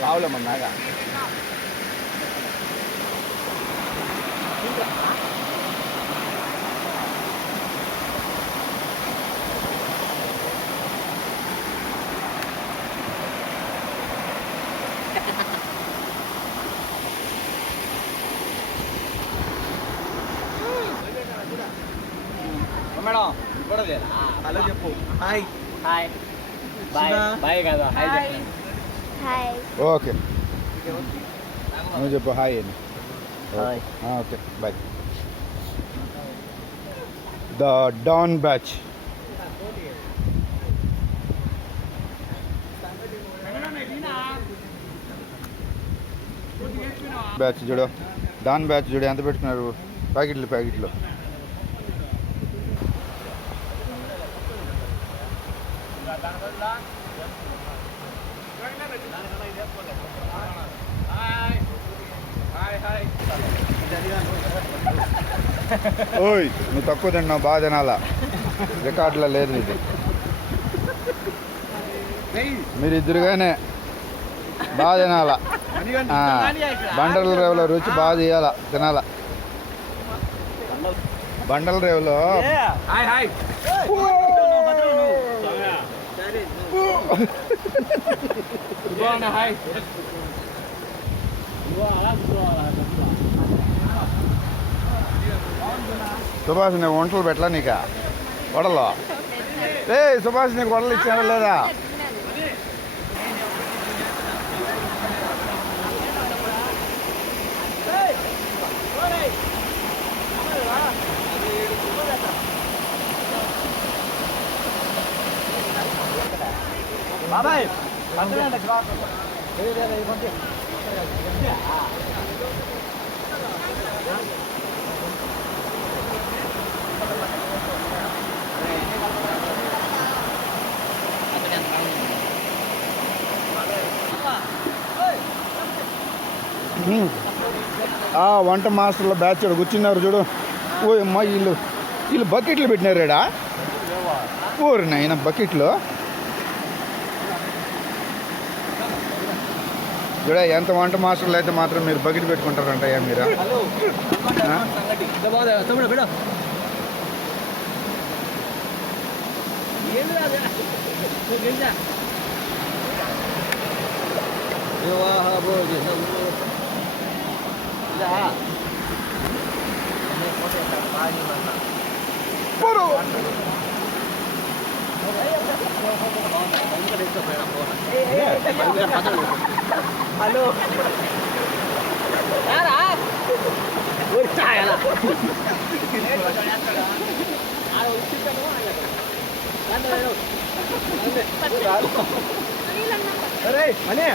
రావులే మన నాగా మేడం కూడా లేదా హలో చెప్పు హాయ్ హాయ్ బాయ్ బాయ్ కదా హాయ్ హాయ్ హాయ్ ఓకే నువ్వు చెప్పు హాయ్ అని hi okay bye the don batch batch చూడు డాన్ బ్యాచ్ చూడు ఎంత పెట్టుకున్నారు ప్యాకెట్లు ప్యాకెట్లు ఓయ్ నువ్వు తక్కువ తిన్నావు బాగా తినాలా. రికార్డులో లేదు ఇది. మీరు ఇద్దరుగానే బాగా తినాలా. బండల రేవులో రుచి బాగా చేయాలా తినాలా. బండల రేవులో హాయ్ హాయ్ సుభాష్ నీకు వంటలు పెట్టలా నీక? వడలో? ఏ సుభాష్ నీకు వడలు ఇచ్చారా లేదా? బాబాయ్. ఆ వంట మాస్టర్ల బ్యాచ్ కూర్చున్నారు చూడు. ఓ అమ్మ వీళ్ళు వీళ్ళు బకెట్లు పెట్టినారేడా? ఓరి నాయన బకెట్లు. చూడ ఎంత వంట మాస్టర్లు అయితే మాత్రం మీరు బకెట్ పెట్టుకుంటారంటయ్యా మీరు ఆ? હલો. યાર આ ઉઠા યાર આ ઉઠી તો નો આયા કાંદો એનો અરે મને